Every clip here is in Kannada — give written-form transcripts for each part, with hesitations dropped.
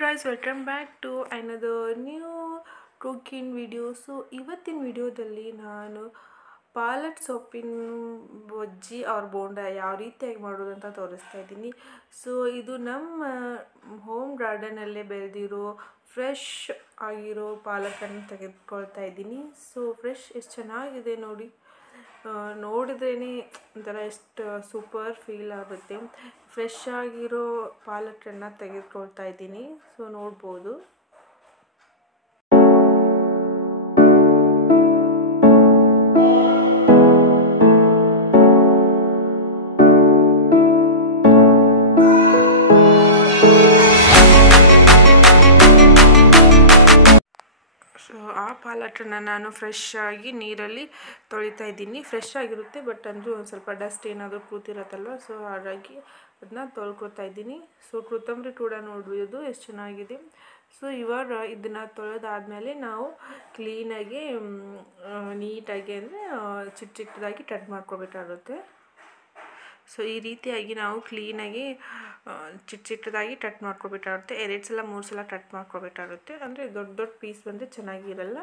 guys, welcome back to another new cooking video. So ಇವತ್ತಿನ ವಿಡಿಯೋದಲ್ಲಿ ನಾನು ಪಾಲಕ್ ಸೊಪ್ಪಿನ ಬಜ್ಜಿ और ಬೋಂಡ ಯಾವ ರೀತಿಯಾಗಿ ಮಾಡೋದು ಅಂತ ತೋರಿಸ್ತಾ ಇದ್ದೀನಿ. ಸೊ ಇದು ನಮ್ಮ ಹೋಮ್ ಗಾರ್ಡನ್ ಅಲ್ಲೇ ಬೆಳೆದಿರೋ ಫ್ರೆಶ್ ಆಗಿರೋ ಪಾಲಕನ್ನು ತೆಗೆದುಕೊಳ್ತಾ ಇದ್ದೀನಿ. ಸೊ ಫ್ರೆಶ್ ಎಷ್ಟು ಚೆನ್ನಾಗಿದೆ ನೋಡಿ, ನೋಡಿದ್ರೇ ಒಂಥರ ಎಷ್ಟು ಸೂಪರ್ ಫೀಲ್ ಆಗುತ್ತೆ. ಫ್ರೆಶ್ ಆಗಿರೋ ಪಾಲಕನ್ನು ತೆಗೆದುಕೊಳ್ತಾ ಇದ್ದೀನಿ. ಸೊ ನೋಡ್ಬೋದು. ಸೊ ಆ ಪಾಲಕನ್ನು ನಾನು ಫ್ರೆಶ್ ಆಗಿ ನೀರಲ್ಲಿ ತೊಳಿತಾ ಇದ್ದೀನಿ. ಫ್ರೆಶ್ ಆಗಿರುತ್ತೆ, ಬಟ್ ಅಂದರೂ ಒಂದು ಸ್ವಲ್ಪ ಡಸ್ಟ್ ಏನಾದರೂ ಕೂತಿರುತ್ತಲ್ವ, ಸೊ ಹಾಗಾಗಿ ಅದನ್ನ ತೊಳ್ಕೊತಾ ಇದ್ದೀನಿ. ಸೊ ಕೊತ್ತಂಬರಿ ಕೂಡ ನೋಡ್ಬೋದು ಎಷ್ಟು ಚೆನ್ನಾಗಿದೆ. ಸೊ ಇವಾಗ ಇದನ್ನು ತೊಳೆದಾದ್ಮೇಲೆ ನಾವು ಕ್ಲೀನಾಗಿ ನೀಟಾಗಿ ಅಂದರೆ ಚಿಕ್ಕ ಚಿಕ್ಕದಾಗಿ ಕಟ್ ಮಾಡ್ಕೊಬೇಕಾಗುತ್ತೆ. ಸೊ ಈ ರೀತಿಯಾಗಿ ನಾವು ಕ್ಲೀನಾಗಿ ಚಿಕ್ಕ ಚಿಕ್ಕದಾಗಿ ಕಟ್ ಮಾಡ್ಕೊಬೇಕಾಗುತ್ತೆ. 2 ಸಲ 3 ಸಲ ಕಟ್ ಮಾಡ್ಕೊಬೇಕಾಗುತ್ತೆ. ಅಂದರೆ ದೊಡ್ಡ ದೊಡ್ಡ ಪೀಸ್ ಬಂದರೆ ಚೆನ್ನಾಗಿರಲ್ಲ,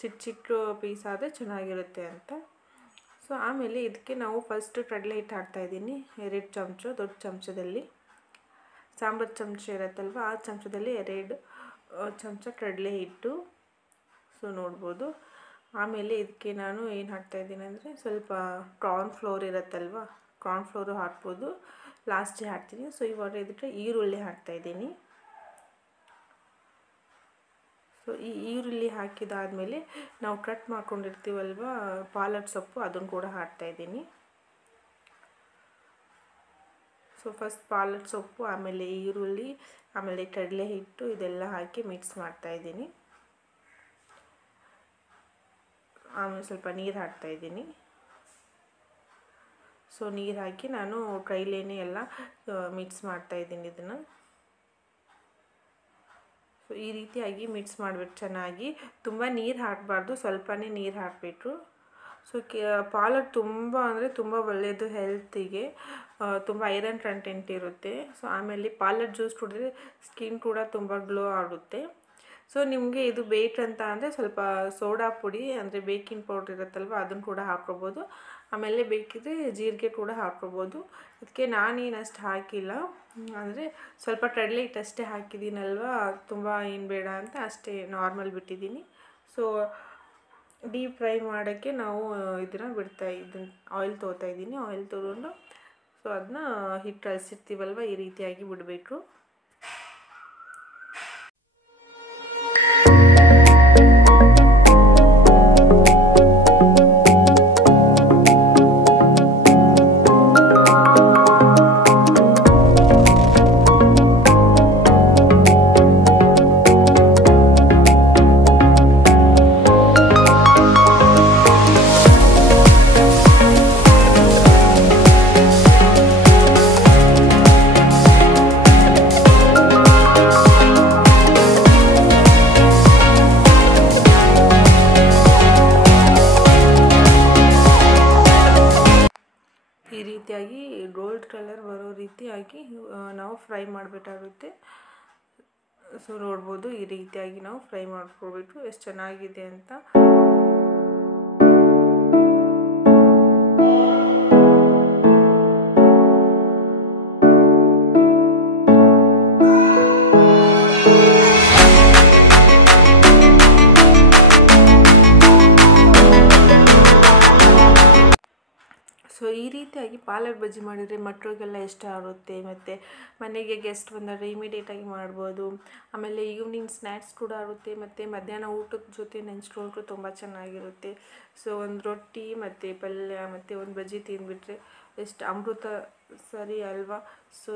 ಚಿಕ್ಕ ಚಿಕ್ಕ ಪೀಸ್ ಆದರೆ ಚೆನ್ನಾಗಿರುತ್ತೆ ಅಂತ. ಸೊ ಆಮೇಲೆ ಇದಕ್ಕೆ ನಾವು ಫಸ್ಟ್ ಕಡಲೆ ಹಿಟ್ಟು ಹಾಕ್ತಾಯಿದ್ದೀನಿ. 2 ಚಮಚ, ದೊಡ್ಡ ಚಮಚದಲ್ಲಿ ಸಾಂಬಾರು ಚಮಚ ಇರುತ್ತಲ್ವ, ಆ ಚಮಚದಲ್ಲಿ 2 ಚಮಚ ಕಡಲೆ ಹಿಟ್ಟು. ಸೊ ನೋಡ್ಬೋದು. ಆಮೇಲೆ ಇದಕ್ಕೆ ನಾನು ಏನು ಹಾಕ್ತಾಯಿದ್ದೀನಿ ಅಂದರೆ ಸ್ವಲ್ಪ ಕಾರ್ನ್ ಫ್ಲೋರ್ ಇರುತ್ತಲ್ವ, ಕಾರ್ನ್ ಫ್ಲೋರು ಹಾಕ್ಬೋದು, ಲಾಸ್ಟಿಗೆ ಹಾಕ್ತೀನಿ. ಸೊ ಇವಾಗ ಇದಕ್ಕೆ ಈರುಳ್ಳಿ ಹಾಕ್ತಾಯಿದ್ದೀನಿ. ಸೊ ಈ ಈರುಳ್ಳಿ ಹಾಕಿದಾದಮೇಲೆ ನಾವು ಕಟ್ ಮಾಡ್ಕೊಂಡಿರ್ತೀವಲ್ವ ಪಾಲಕ್ ಸೊಪ್ಪು, ಅದನ್ನು ಕೂಡ ಹಾಕ್ತಾಯಿದ್ದೀನಿ. ಸೊ ಫಸ್ಟ್ ಪಾಲಕ್ ಸೊಪ್ಪು, ಆಮೇಲೆ ಈರುಳ್ಳಿ, ಆಮೇಲೆ ಕಡಲೆ ಹಿಟ್ಟು ಇದೆಲ್ಲ ಹಾಕಿ ಮಿಕ್ಸ್ ಮಾಡ್ತಾಯಿದ್ದೀನಿ. ಆಮೇಲೆ ಸ್ವಲ್ಪ ನೀರು ಹಾಕ್ತಾಯಿದ್ದೀನಿ. ಸೊ ನೀರು ಹಾಕಿ ನಾನು ಕೈಲೇನೆ ಎಲ್ಲ ಮಿಕ್ಸ್ ಮಾಡ್ತಾಯಿದ್ದೀನಿ ಇದನ್ನು. ಸೊ ಈ ರೀತಿಯಾಗಿ ಮಿಕ್ಸ್ ಮಾಡಬೇಕು ಚೆನ್ನಾಗಿ. ತುಂಬ ನೀರು ಹಾಕಬಾರ್ದು, ಸ್ವಲ್ಪನೇ ನೀರು ಹಾಕಬೇಕು. ಸೊ ಪಾಲಕ್ ತುಂಬ ಅಂದರೆ ತುಂಬ ಒಳ್ಳೆಯದು ಹೆಲ್ತಿಗೆ, ತುಂಬ ಐರನ್ ಕಂಟೆಂಟ್ ಇರುತ್ತೆ. ಸೊ ಆಮೇಲೆ ಪಾಲಕ್ ಜ್ಯೂಸ್ ಕುಡಿದ್ರೆ ಸ್ಕಿನ್ ಕೂಡ ತುಂಬ ಗ್ಲೋ ಆಗುತ್ತೆ. ಸೊ ನಿಮಗೆ ಇದು ಬೇಕಂತ ಅಂದರೆ ಸ್ವಲ್ಪ ಸೋಡಾ ಪುಡಿ ಅಂದರೆ ಬೇಕಿಂಗ್ ಪೌಡ್ರ್ ಇರುತ್ತಲ್ವ, ಅದನ್ನು ಕೂಡ ಹಾಕ್ಕೊಬೋದು. ಆಮೇಲೆ ಬೇಕಿದ್ರೆ ಜೀರಿಗೆ ಕೂಡ ಹಾಕ್ಕೊಬೋದು. ಅದಕ್ಕೆ ನಾನೇನು ಅಷ್ಟು ಹಾಕಿಲ್ಲ, ಅಂದರೆ ಸ್ವಲ್ಪ ಕಡಲೆ ಹಿಟ್ಟು ಅಷ್ಟೇ ಹಾಕಿದ್ದೀನಲ್ವ, ತುಂಬ ಏನು ಬೇಡ ಅಂತ ಅಷ್ಟೇ ನಾರ್ಮಲ್ ಬಿಟ್ಟಿದ್ದೀನಿ. ಸೊ ಡೀಪ್ ಫ್ರೈ ಮಾಡೋಕ್ಕೆ ನಾವು ಇದನ್ನು ಆಯಿಲ್ ತೊಗೊತಾಯಿದ್ದೀನಿ. ಆಯಿಲ್ ತೊಗೊಂಡು ಸೊ ಅದನ್ನ ಹಿಟ್ಟು ಕಳಿಸಿರ್ತೀವಲ್ವ, ಈ ರೀತಿಯಾಗಿ ಬಿಡಬೇಕು. ಈ ರೀತಿಯಾಗಿ ಗೋಲ್ಡ್ ಕಲರ್ ಬರೋ ರೀತಿಯಾಗಿ ನಾವು ಫ್ರೈ ಮಾಡಬೇಕಾಗುತ್ತೆ. ಸೊ ನೋಡ್ಬೋದು, ಈ ರೀತಿಯಾಗಿ ನಾವು ಫ್ರೈ ಮಾಡ್ಕೊಳ್ಬೇಕು. ಎಷ್ಟು ಚೆನ್ನಾಗಿದೆ ಅಂತ. ಸೊ ಈ ರೀತಿಯಾಗಿ ಪಾಲಕ್ ಬಜ್ಜಿ ಮಾಡಿದರೆ ಮಕ್ಕಳಿಗೆಲ್ಲ ಇಷ್ಟ ಆಗುತ್ತೆ, ಮತ್ತು ಮನೆಗೆ ಗೆಸ್ಟ್ ಬಂದರೆ ಇಮಿಡಿಯೇಟಾಗಿ ಮಾಡ್ಬೋದು. ಆಮೇಲೆ ಈವ್ನಿಂಗ್ ಸ್ನ್ಯಾಕ್ಸ್ ಕೂಡ ಆಗುತ್ತೆ, ಮತ್ತು ಮಧ್ಯಾಹ್ನ ಊಟದ ಜೊತೆ ನೆಂಚ್ಕೊಳ್ಕು ತುಂಬ ಚೆನ್ನಾಗಿರುತ್ತೆ. ಸೊ ಒಂದು ರೊಟ್ಟಿ ಮತ್ತು ಪಲ್ಯ ಮತ್ತು ಒಂದು ಬಜ್ಜಿ ತಿಂದುಬಿಟ್ರೆ ಎಷ್ಟು ಅಮೃತ ಸರಿ ಅಲ್ವಾ. ಸೊ